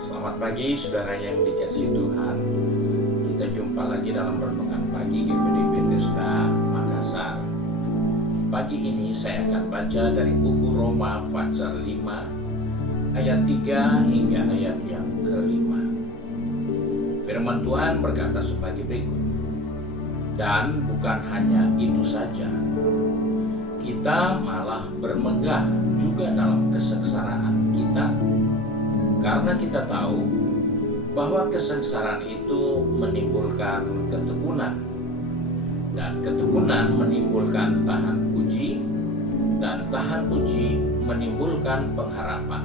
Selamat pagi saudara yang dikasihi Tuhan. Kita jumpa lagi dalam renungan pagi GPD Bethesda Makassar. Pagi ini saya akan baca dari buku Roma pasal 5 ayat 3 hingga ayat yang ke-5. Firman Tuhan berkata sebagai berikut. Dan bukan hanya itu saja, kita malah bermegah juga dalam kesengsaraan kita, karena kita tahu bahwa kesengsaraan itu menimbulkan ketekunan, dan ketekunan menimbulkan tahan uji, dan tahan uji menimbulkan pengharapan,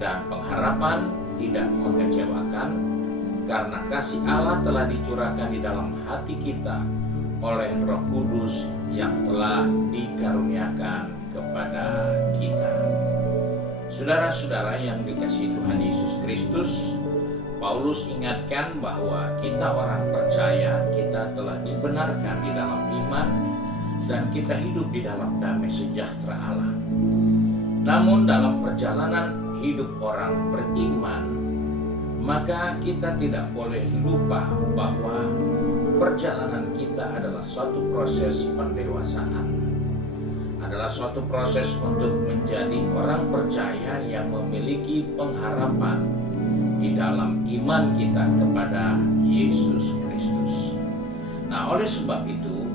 dan pengharapan tidak mengecewakan, karena kasih Allah telah dicurahkan di dalam hati kita oleh Roh Kudus yang telah dikaruniakan kepada kita. Saudara-saudara yang dikasihi Tuhan Yesus Kristus, Paulus ingatkan bahwa kita orang percaya, kita telah dibenarkan di dalam iman dan kita hidup di dalam damai sejahtera Allah. Namun dalam perjalanan hidup orang beriman, maka kita tidak boleh lupa bahwa perjalanan kita adalah suatu proses pendewasaan, adalah suatu proses untuk menjadi orang percaya yang memiliki pengharapan di dalam iman kita kepada Yesus Kristus. Nah, oleh sebab itu,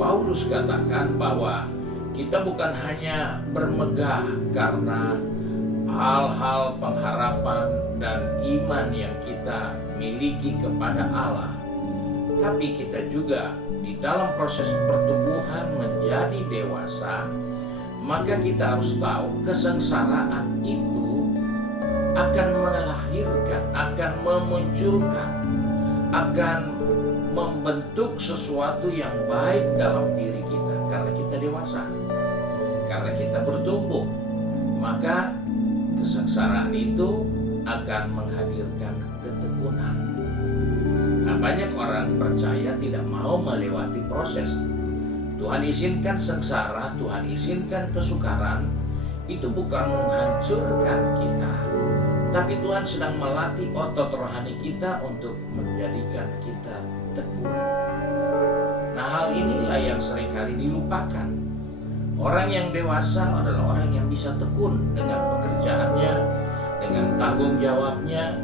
Paulus katakan bahwa kita bukan hanya bermegah karena hal-hal pengharapan dan iman yang kita miliki kepada Allah, tapi kita juga di dalam proses pertumbuhan menjadi dewasa, maka kita harus tahu kesengsaraan itu akan melahirkan, akan memunculkan, akan membentuk sesuatu yang baik dalam diri kita. Karena kita dewasa, karena kita bertumbuh, maka kesengsaraan itu akan menghadirkan ketekunan. Nah, banyak orang percaya tidak mau melewati proses. Tuhan izinkan sengsara, Tuhan izinkan kesukaran, itu bukan menghancurkan kita, tapi Tuhan sedang melatih otot rohani kita untuk menjadikan kita tekun. Nah, hal inilah yang seringkali dilupakan. Orang yang dewasa adalah orang yang bisa tekun dengan pekerjaannya, dengan tanggung jawabnya,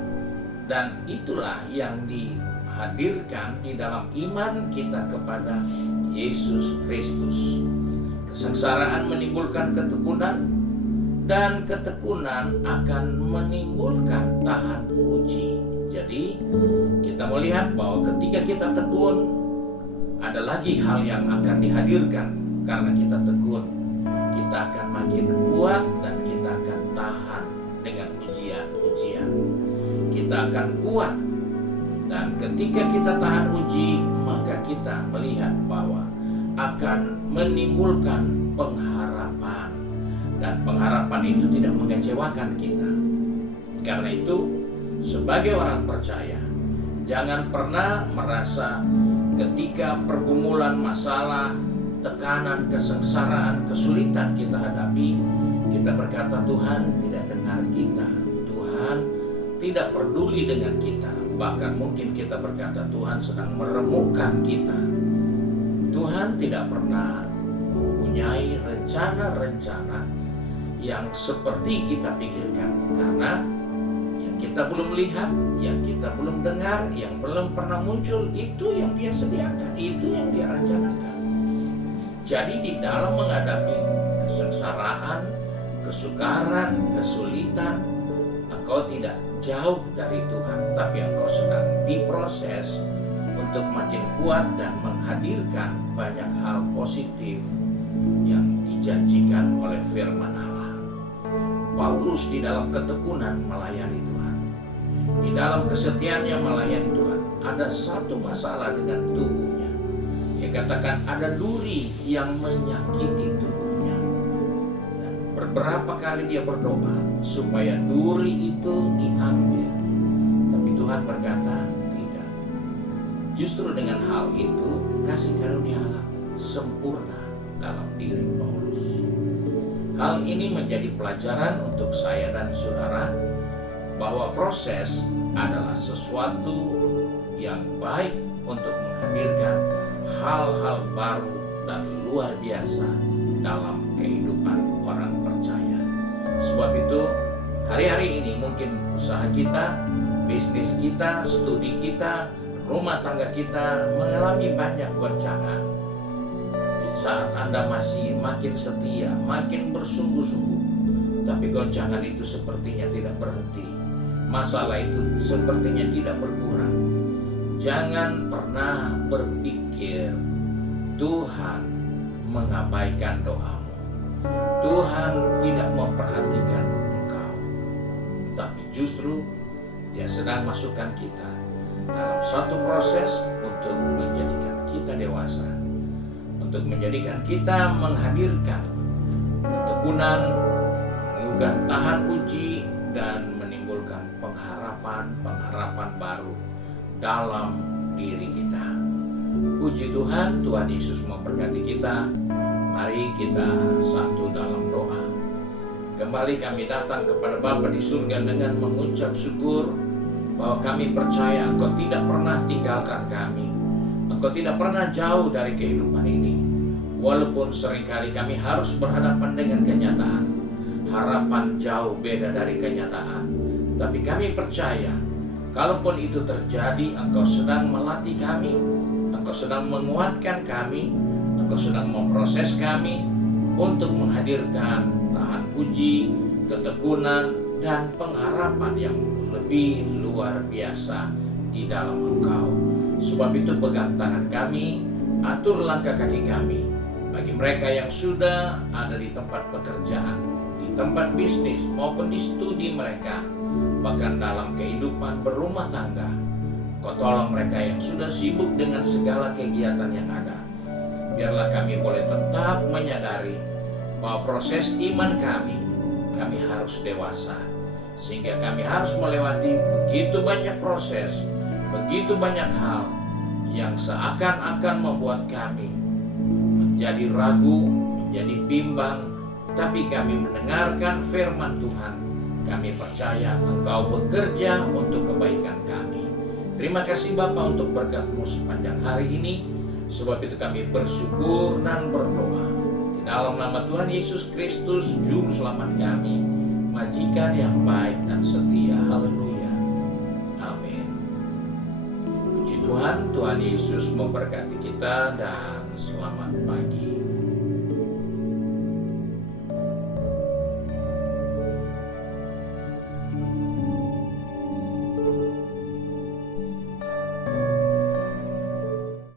dan itulah yang dihadirkan di dalam iman kita kepada Yesus Kristus. Kesengsaraan menimbulkan ketekunan, dan ketekunan akan menimbulkan tahan uji. Jadi kita melihat bahwa ketika kita tekun, ada lagi hal yang akan dihadirkan. Karena kita tekun, kita akan makin kuat dan kita akan tahan dengan ujian-ujian. Kita akan kuat, dan ketika kita tahan uji, maka kita melihat bahwa akan menimbulkan pengharapan, dan pengharapan itu tidak mengecewakan kita. Karena itu, sebagai orang percaya, jangan pernah merasa ketika pergumulan masalah, tekanan, kesengsaraan, kesulitan kita hadapi, kita berkata Tuhan tidak dengar kita, Tuhan tidak peduli dengan kita. Bahkan mungkin kita berkata Tuhan sedang meremukkan kita. Tuhan tidak pernah mempunyai rencana-rencana yang seperti kita pikirkan, karena yang kita belum lihat, yang kita belum dengar, yang belum pernah muncul, itu yang Dia sediakan, itu yang Dia rencanakan. Jadi di dalam menghadapi kesengsaraan, kesukaran, kesulitan, engkau tidak jauh dari Tuhan, tapi engkau sedang diproses untuk makin kuat dan menghadirkan banyak hal positif yang dijanjikan oleh firman Allah. Paulus di dalam ketekunan melayani Tuhan, di dalam kesetiaannya melayani Tuhan, ada satu masalah dengan tubuhnya. Dia katakan ada duri yang menyakiti tubuhnya, dan beberapa kali dia berdoa supaya duri itu diambil, tapi Tuhan berkata tidak. Justru dengan hal itu kasih karunia Allah sempurna dalam diri Paulus. Hal ini menjadi pelajaran untuk saya dan saudara bahwa proses adalah sesuatu yang baik untuk menghadirkan hal-hal baru dan luar biasa dalam kehidupan orang percaya. Sebab itu, hari-hari ini mungkin usaha kita, bisnis kita, studi kita, rumah tangga kita mengalami banyak goncangan. Di saat Anda masih makin setia, makin bersungguh-sungguh, tapi goncangan itu sepertinya tidak berhenti. Masalah itu sepertinya tidak berkurang. Jangan pernah berpikir Tuhan mengabaikan doamu. Tuhan tidak memperhatikan engkau. Tapi justru Dia sedang masukkan kita dalam satu proses untuk menjadikan kita dewasa, untuk menjadikan kita menghadirkan ketekunan, menimbulkan tahan uji, dan menimbulkan pengharapan baru dalam diri kita. Puji Tuhan, Tuhan Yesus memberkati kita. Mari kita satu dalam doa. Kembali kami datang kepada Bapa di surga dengan mengucap syukur bahwa kami percaya Engkau tidak pernah tinggalkan kami. Engkau tidak pernah jauh dari kehidupan ini. Walaupun seringkali kami harus berhadapan dengan kenyataan, harapan jauh beda dari kenyataan, tapi kami percaya, kalaupun itu terjadi, Engkau sedang melatih kami, Engkau sedang menguatkan kami, Engkau sedang memproses kami untuk menghadirkan tahan uji, ketekunan, dan pengharapan yang lebih luar biasa di dalam Engkau. Sebab itu pegang tangan kami, atur langkah kaki kami. Bagi mereka yang sudah ada di tempat pekerjaan, di tempat bisnis maupun di studi mereka, bahkan dalam kehidupan berumah tangga, Kau tolong mereka yang sudah sibuk dengan segala kegiatan yang ada. Biarlah kami boleh tetap menyadari bahwa proses iman kami harus dewasa, sehingga kami harus melewati begitu banyak proses, begitu banyak hal yang seakan-akan membuat kami menjadi ragu, menjadi bimbang. Tapi kami mendengarkan firman Tuhan, kami percaya Engkau bekerja untuk kebaikan kami. Terima kasih Bapa untuk berkat-Mu sepanjang hari ini. Sebab itu kami bersyukur dan berdoa di dalam nama Tuhan Yesus Kristus, Juru Selamat kami, Majikan yang baik dan setia. Haleluya. Amin. Puji Tuhan, Tuhan Yesus memberkati kita dan selamat pagi.